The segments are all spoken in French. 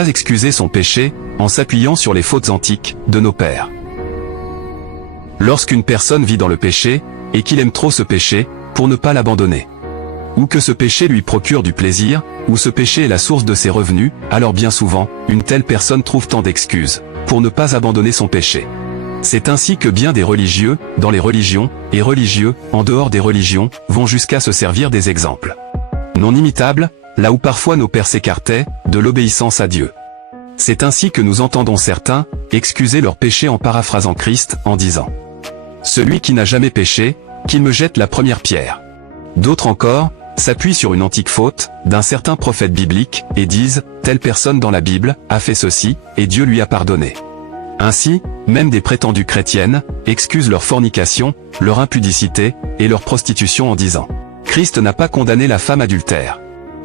pas excuser son péché en s'appuyant sur les fautes antiques de nos pères. Lorsqu'une personne vit dans le péché, et qu'il aime trop ce péché, pour ne pas l'abandonner, ou que ce péché lui procure du plaisir, ou ce péché est la source de ses revenus, alors bien souvent, une telle personne trouve tant d'excuses pour ne pas abandonner son péché. C'est ainsi que bien des religieux, dans les religions, et religieux, en dehors des religions, vont jusqu'à se servir des exemples non imitables, là où parfois nos pères s'écartaient de l'obéissance à Dieu. C'est ainsi que nous entendons certains excuser leur péché en paraphrasant Christ, en disant « Celui qui n'a jamais péché, qu'il me jette la première pierre ». D'autres encore s'appuient sur une antique faute d'un certain prophète biblique et disent « Telle personne dans la Bible a fait ceci, et Dieu lui a pardonné ». Ainsi, même des prétendues chrétiennes excusent leur fornication, leur impudicité et leur prostitution en disant « Christ n'a pas condamné la femme adultère ».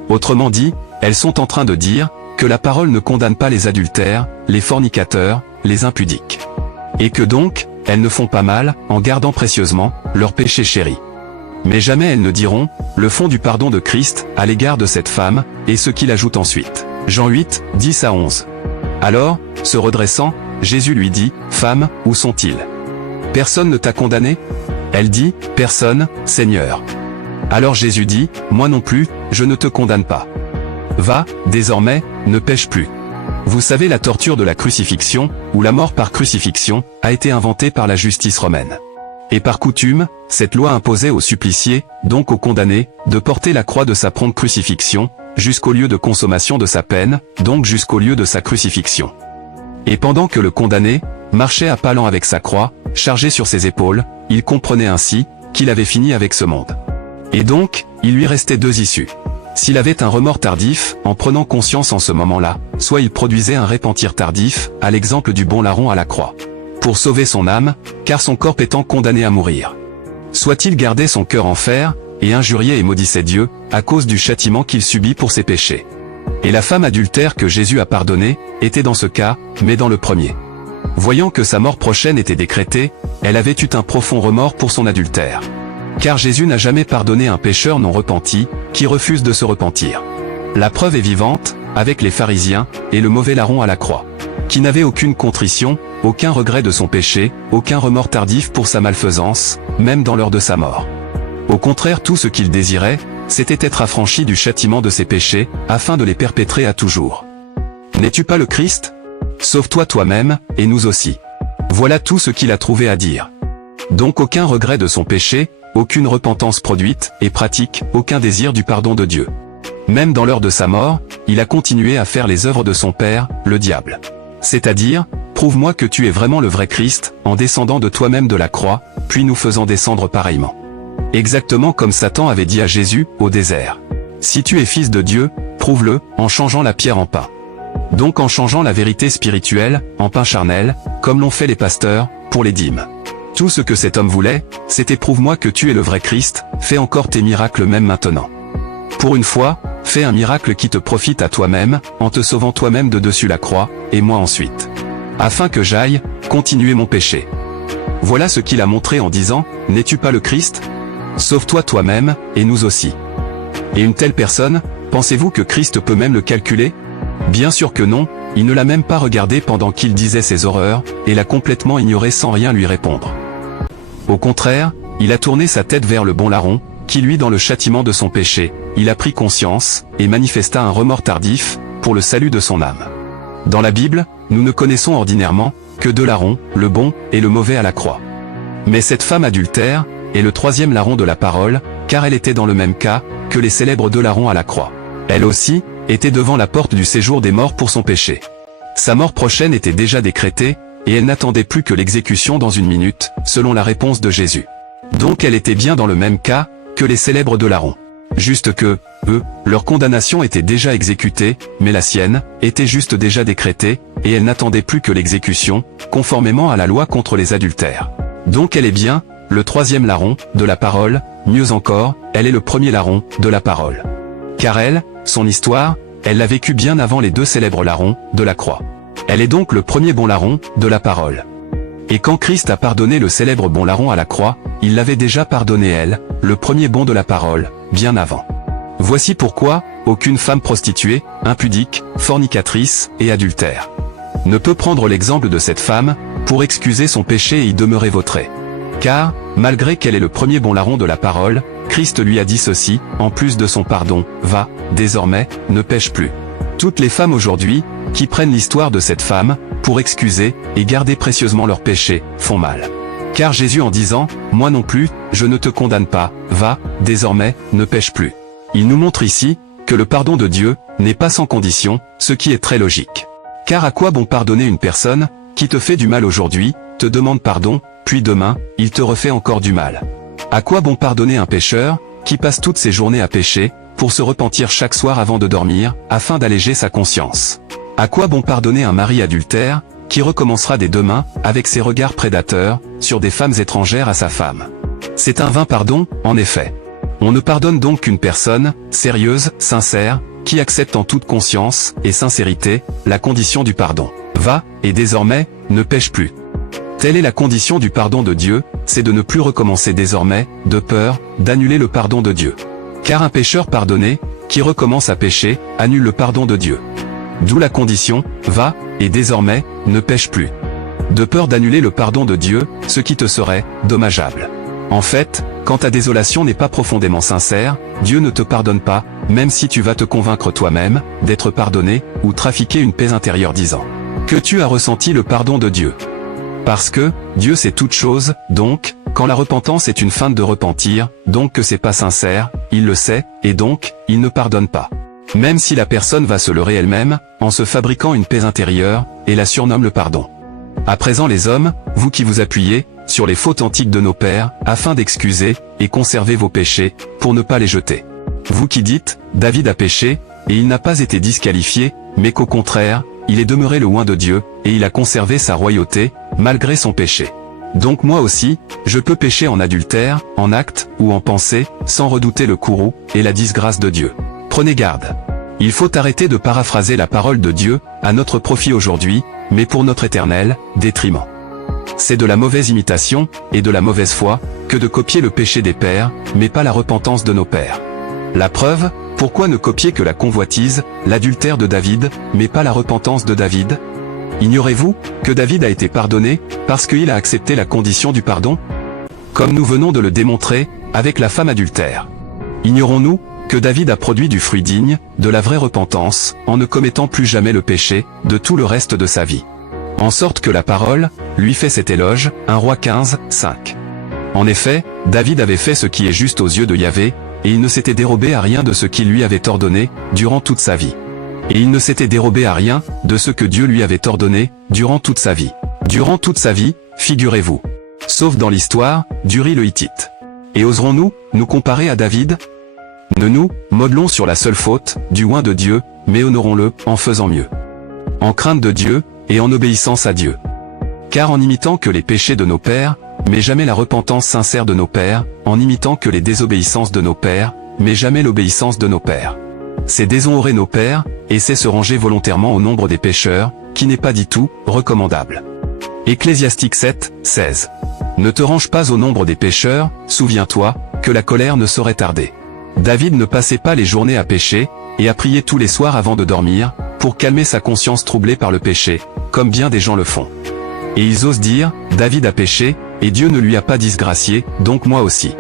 Autrement dit, elles sont en train de dire que la parole ne condamne pas les adultères, les fornicateurs, les impudiques. Et que donc, elles ne font pas mal en gardant précieusement leur péché chéri. Mais jamais elles ne diront le fond du pardon de Christ à l'égard de cette femme, et ce qu'il ajoute ensuite. Jean 8, 10 à 11. Alors, se redressant, Jésus lui dit « Femme, où sont-ils? Personne ne t'a condamné » Elle dit « Personne, Seigneur. » Alors Jésus dit « Moi non plus, je ne te condamne pas. Va, désormais, ne pêche plus. » Vous savez, la torture de la crucifixion, ou la mort par crucifixion, a été inventée par la justice romaine. Et par coutume, cette loi imposait aux suppliciés, donc aux condamnés, de porter la croix de sa prompte crucifixion, jusqu'au lieu de consommation de sa peine, donc jusqu'au lieu de sa crucifixion. Et pendant que le condamné marchait à pas lents avec sa croix, chargée sur ses épaules, il comprenait ainsi qu'il avait fini avec ce monde. Et donc, il lui restait deux issues. S'il avait un remords tardif, en prenant conscience en ce moment-là, soit il produisait un repentir tardif, à l'exemple du bon larron à la croix, pour sauver son âme, car son corps étant condamné à mourir. Soit il gardait son cœur en fer, et injuriait et maudissait Dieu, à cause du châtiment qu'il subit pour ses péchés. Et la femme adultère que Jésus a pardonnée, était dans ce cas, mais dans le premier. Voyant que sa mort prochaine était décrétée, elle avait eu un profond remords pour son adultère. Car Jésus n'a jamais pardonné un pécheur non repenti, qui refuse de se repentir. La preuve est vivante, avec les pharisiens, et le mauvais larron à la croix, qui n'avait aucune contrition, aucun regret de son péché, aucun remords tardif pour sa malfaisance, même dans l'heure de sa mort. Au contraire, tout ce qu'il désirait, c'était être affranchi du châtiment de ses péchés, afin de les perpétrer à toujours. N'es-tu pas le Christ? Sauve-toi toi-même, et nous aussi. Voilà tout ce qu'il a trouvé à dire. Donc aucun regret de son péché, aucune repentance produite et pratique, aucun désir du pardon de Dieu. Même dans l'heure de sa mort, il a continué à faire les œuvres de son père, le diable. C'est-à-dire, prouve-moi que tu es vraiment le vrai Christ, en descendant de toi-même de la croix, puis nous faisant descendre pareillement. Exactement comme Satan avait dit à Jésus, au désert. Si tu es fils de Dieu, prouve-le, en changeant la pierre en pain. Donc en changeant la vérité spirituelle, en pain charnel, comme l'ont fait les pasteurs, pour les dîmes. Tout ce que cet homme voulait, c'était prouve-moi que tu es le vrai Christ, fais encore tes miracles même maintenant. Pour une fois, fais un miracle qui te profite à toi-même, en te sauvant toi-même de dessus la croix, et moi ensuite. Afin que j'aille, continuer mon péché. Voilà ce qu'il a montré en disant, n'es-tu pas le Christ? Sauve-toi toi-même, et nous aussi. Et une telle personne, pensez-vous que Christ peut même le calculer? Bien sûr que non, il ne l'a même pas regardé pendant qu'il disait ses horreurs, et l'a complètement ignoré sans rien lui répondre. Au contraire, il a tourné sa tête vers le bon larron, qui lui dans le châtiment de son péché, il a pris conscience, et manifesta un remords tardif, pour le salut de son âme. Dans la Bible, nous ne connaissons ordinairement, que deux larrons, le bon, et le mauvais à la croix. Mais cette femme adultère, est le troisième larron de la parole, car elle était dans le même cas, que les célèbres deux larrons à la croix. Elle aussi, était devant la porte du séjour des morts pour son péché. Sa mort prochaine était déjà décrétée, et elle n'attendait plus que l'exécution dans une minute, selon la réponse de Jésus. Donc elle était bien dans le même cas, que les célèbres deux larrons. Juste que, eux, leur condamnation était déjà exécutée, mais la sienne, était juste déjà décrétée, et elle n'attendait plus que l'exécution, conformément à la loi contre les adultères. Donc elle est bien, le troisième larron, de la parole, mieux encore, elle est le premier larron, de la parole. Car elle, son histoire, elle l'a vécue bien avant les deux célèbres larrons, de la croix. Elle est donc le premier bon larron, de la parole. Et quand Christ a pardonné le célèbre bon larron à la croix, il l'avait déjà pardonné elle, le premier bon de la parole, bien avant. Voici pourquoi, aucune femme prostituée, impudique, fornicatrice et adultère ne peut prendre l'exemple de cette femme, pour excuser son péché et y demeurer vautrée. Car, malgré qu'elle est le premier bon larron de la parole, Christ lui a dit ceci, en plus de son pardon, va, désormais, ne pêche plus. Toutes les femmes aujourd'hui, qui prennent l'histoire de cette femme, pour excuser, et garder précieusement leur péché, font mal. Car Jésus en disant, moi non plus, je ne te condamne pas, va, désormais, ne pêche plus. Il nous montre ici, que le pardon de Dieu, n'est pas sans condition, ce qui est très logique. Car à quoi bon pardonner une personne, qui te fait du mal aujourd'hui, te demande pardon, puis demain, il te refait encore du mal. À quoi bon pardonner un pécheur, qui passe toutes ses journées à pécher, pour se repentir chaque soir avant de dormir, afin d'alléger sa conscience? À quoi bon pardonner un mari adultère, qui recommencera dès demain, avec ses regards prédateurs, sur des femmes étrangères à sa femme? C'est un vain pardon, en effet. On ne pardonne donc qu'une personne, sérieuse, sincère, qui accepte en toute conscience, et sincérité, la condition du pardon. Va, et désormais, ne pêche plus. Telle est la condition du pardon de Dieu, c'est de ne plus recommencer désormais, de peur, d'annuler le pardon de Dieu. Car un pécheur pardonné, qui recommence à pécher, annule le pardon de Dieu. D'où la condition, va, et désormais, ne pêche plus. De peur d'annuler le pardon de Dieu, ce qui te serait, dommageable. En fait, quand ta désolation n'est pas profondément sincère, Dieu ne te pardonne pas, même si tu vas te convaincre toi-même, d'être pardonné, ou trafiquer une paix intérieure disant que tu as ressenti le pardon de Dieu. Parce que, Dieu sait toutes choses, donc, quand la repentance est une feinte de repentir, donc que c'est pas sincère, il le sait, et donc, il ne pardonne pas. Même si la personne va se leurrer elle-même, en se fabriquant une paix intérieure, et la surnomme le pardon. À présent les hommes, vous qui vous appuyez, sur les fautes antiques de nos pères, afin d'excuser, et conserver vos péchés, pour ne pas les jeter. Vous qui dites, David a péché, et il n'a pas été disqualifié, mais qu'au contraire, il est demeuré le oint de Dieu, et il a conservé sa royauté, malgré son péché. Donc moi aussi, je peux pécher en adultère, en acte, ou en pensée, sans redouter le courroux, et la disgrâce de Dieu. Prenez garde. Il faut arrêter de paraphraser la parole de Dieu, à notre profit aujourd'hui, mais pour notre éternel détriment. C'est de la mauvaise imitation, et de la mauvaise foi, que de copier le péché des pères, mais pas la repentance de nos pères. La preuve, pourquoi ne copier que la convoitise, l'adultère de David, mais pas la repentance de David? Ignorez-vous, que David a été pardonné, parce qu'il a accepté la condition du pardon? Comme nous venons de le démontrer, avec la femme adultère. Ignorons-nous, que David a produit du fruit digne, de la vraie repentance, en ne commettant plus jamais le péché, de tout le reste de sa vie. En sorte que la parole, lui fait cet éloge, 1 Roi 15, 5. En effet, David avait fait ce qui est juste aux yeux de Yahvé, et il ne s'était dérobé à rien de ce qu'il lui avait ordonné, durant toute sa vie. Et il ne s'était dérobé à rien, de ce que Dieu lui avait ordonné, durant toute sa vie. Durant toute sa vie, figurez-vous. Sauf dans l'histoire, d'Uri le Hittite. Et oserons-nous, nous comparer à David? Ne nous modelons sur la seule faute, du oint de Dieu, mais honorons-le, en faisant mieux. En crainte de Dieu, et en obéissance à Dieu. Car en imitant que les péchés de nos pères, mais jamais la repentance sincère de nos pères, en imitant que les désobéissances de nos pères, mais jamais l'obéissance de nos pères. C'est déshonorer nos pères, et c'est se ranger volontairement au nombre des pécheurs, qui n'est pas du tout recommandable. Ecclésiastique 7, 16. Ne te range pas au nombre des pécheurs, souviens-toi, que la colère ne saurait tarder. David ne passait pas les journées à pécher, et à prier tous les soirs avant de dormir, pour calmer sa conscience troublée par le péché, comme bien des gens le font. Et ils osent dire, David a péché, et Dieu ne lui a pas disgracié, donc moi aussi.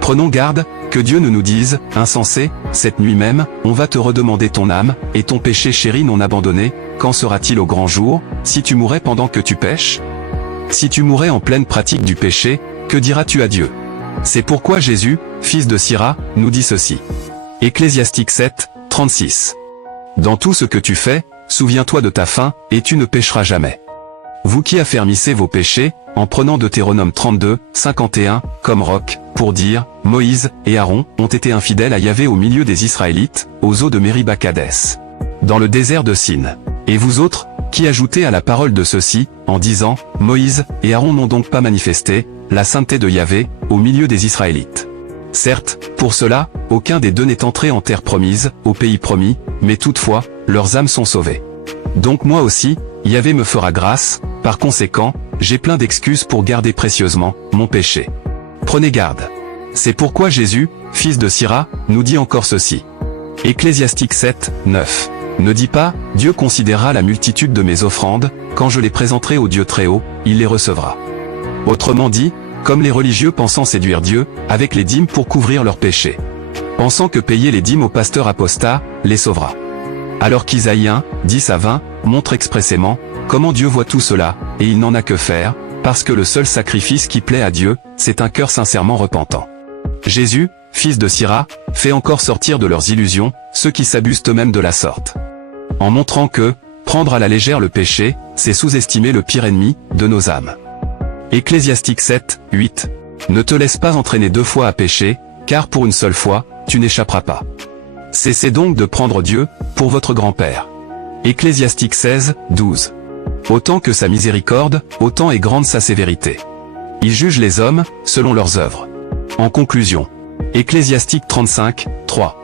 Prenons garde, que Dieu ne nous dise, insensé, cette nuit même, on va te redemander ton âme, et ton péché chéri non abandonné, quand sera-t-il au grand jour, si tu mourrais pendant que tu pêches? Si tu mourrais en pleine pratique du péché, que diras-tu à Dieu? C'est pourquoi Jésus, fils de Sira, nous dit ceci. Ecclésiastique 7, 36. Dans tout ce que tu fais, souviens-toi de ta fin, et tu ne pécheras jamais. Vous qui affermissez vos péchés, en prenant Deutéronome 32, 51, comme roc, pour dire, Moïse et Aaron ont été infidèles à Yahvé au milieu des Israélites, aux eaux de Mériba-Kadès, dans le désert de Sin. Et vous autres, qui ajoutez à la parole de ceux-ci, en disant, Moïse et Aaron n'ont donc pas manifesté la sainteté de Yahvé, au milieu des Israélites. Certes, pour cela, aucun des deux n'est entré en terre promise, au pays promis, mais toutefois, leurs âmes sont sauvées. Donc moi aussi, Yahvé me fera grâce, par conséquent, j'ai plein d'excuses pour garder précieusement mon péché. Prenez garde. C'est pourquoi Jésus, fils de Sira, nous dit encore ceci. Ecclésiastique 7, 9. Ne dis pas, Dieu considérera la multitude de mes offrandes, quand je les présenterai au Dieu très haut, il les recevra. Autrement dit, comme les religieux pensant séduire Dieu, avec les dîmes pour couvrir leurs péchés. Pensant que payer les dîmes au pasteur apostat, les sauvera. Alors qu'Isaïe 1, 10 à 20, montre expressément, comment Dieu voit tout cela, et il n'en a que faire, parce que le seul sacrifice qui plaît à Dieu, c'est un cœur sincèrement repentant. Jésus, fils de Sira, fait encore sortir de leurs illusions, ceux qui s'abusent eux-mêmes de la sorte. En montrant que, prendre à la légère le péché, c'est sous-estimer le pire ennemi, de nos âmes. Ecclésiastique 7, 8. Ne te laisse pas entraîner 2 fois à pécher, car pour une seule fois, tu n'échapperas pas. Cessez donc de prendre Dieu, pour votre grand-père. Ecclésiastique 16, 12. Autant que sa miséricorde, autant est grande sa sévérité. Il juge les hommes, selon leurs œuvres. En conclusion. Ecclésiastique 35, 3.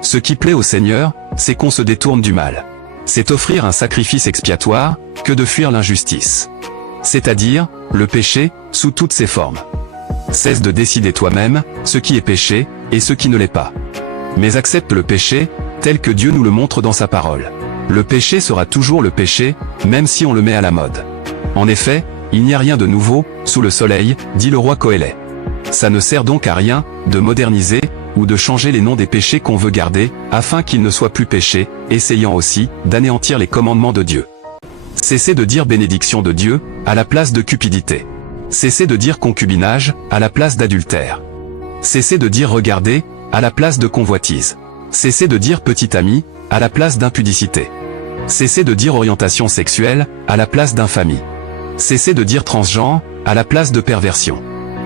Ce qui plaît au Seigneur, c'est qu'on se détourne du mal. C'est offrir un sacrifice expiatoire, que de fuir l'injustice. C'est-à-dire, le péché, sous toutes ses formes. Cesse de décider toi-même, ce qui est péché, et ce qui ne l'est pas. Mais accepte le péché, tel que Dieu nous le montre dans sa parole. Le péché sera toujours le péché, même si on le met à la mode. En effet, il n'y a rien de nouveau, sous le soleil, dit le roi Coëlet. Ça ne sert donc à rien, de moderniser, ou de changer les noms des péchés qu'on veut garder, afin qu'ils ne soient plus péchés, essayant aussi, d'anéantir les commandements de Dieu. Cessez de dire bénédiction de Dieu, à la place de cupidité. Cessez de dire concubinage, à la place d'adultère. Cessez de dire regarder, à la place de convoitise. Cessez de dire petit ami, à la place d'impudicité. Cessez de dire orientation sexuelle, à la place d'infamie. Cessez de dire transgenre, à la place de perversion.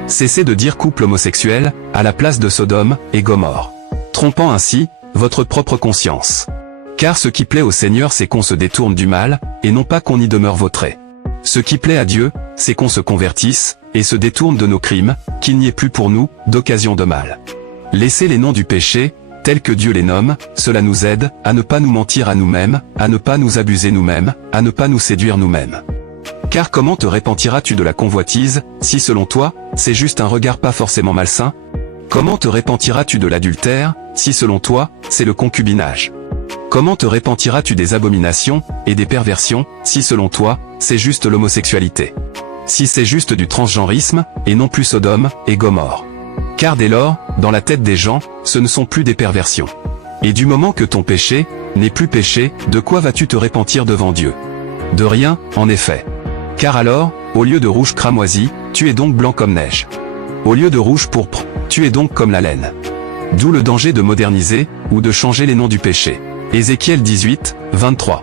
Cessez de dire couple homosexuel, à la place de Sodome et Gomorrhe. Trompant ainsi, votre propre conscience. Car ce qui plaît au Seigneur c'est qu'on se détourne du mal, et non pas qu'on y demeure vautré. Ce qui plaît à Dieu, c'est qu'on se convertisse, et se détourne de nos crimes, qu'il n'y ait plus pour nous, d'occasion de mal. Laissez les noms du péché, tels que Dieu les nomme, cela nous aide, à ne pas nous mentir à nous-mêmes, à ne pas nous abuser nous-mêmes, à ne pas nous séduire nous-mêmes. Car comment te repentiras-tu de la convoitise, si selon toi, c'est juste un regard pas forcément malsain? Comment te repentiras-tu de l'adultère, si selon toi, c'est le concubinage? Comment te repentiras-tu des abominations, et des perversions, si selon toi, c'est juste l'homosexualité? Si c'est juste du transgenrisme, et non plus Sodome, et Gomorrhe. Car dès lors, dans la tête des gens, ce ne sont plus des perversions. Et du moment que ton péché, n'est plus péché, de quoi vas-tu te repentir devant Dieu? De rien, en effet. Car alors, au lieu de rouge cramoisi, tu es donc blanc comme neige. Au lieu de rouge pourpre, tu es donc comme la laine. D'où le danger de moderniser, ou de changer les noms du péché. Ézéchiel 18, 23.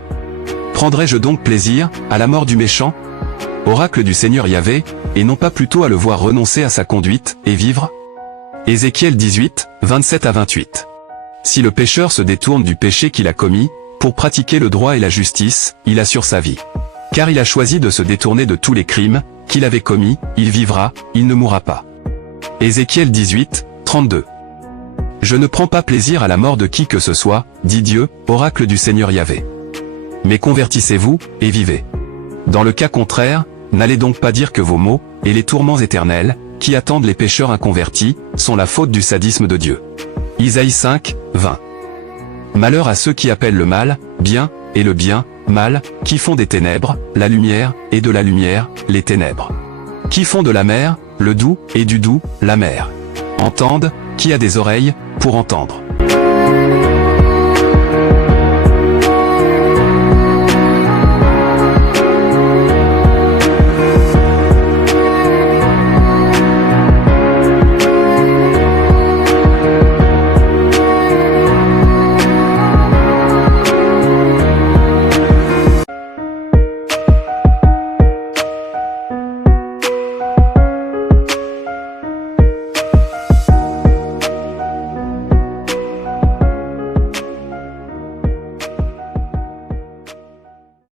Prendrai-je donc plaisir, à la mort du méchant? Oracle du Seigneur Yahvé, et non pas plutôt à le voir renoncer à sa conduite, et vivre? Ézéchiel 18, 27 à 28. Si le pécheur se détourne du péché qu'il a commis, pour pratiquer le droit et la justice, il assure sa vie. Car il a choisi de se détourner de tous les crimes qu'il avait commis, il vivra, il ne mourra pas. Ézéchiel 18, 32. Je ne prends pas plaisir à la mort de qui que ce soit, dit Dieu, oracle du Seigneur Yahvé. Mais convertissez-vous, et vivez. Dans le cas contraire, n'allez donc pas dire que vos maux, et les tourments éternels, qui attendent les pécheurs inconvertis, sont la faute du sadisme de Dieu. Isaïe 5, 20. Malheur à ceux qui appellent le mal, bien, et le bien, mal, qui font des ténèbres, la lumière, et de la lumière, les ténèbres. Qui font de la mer, le doux, et du doux, la mer. Entendent, qui a des oreilles, pour entendre.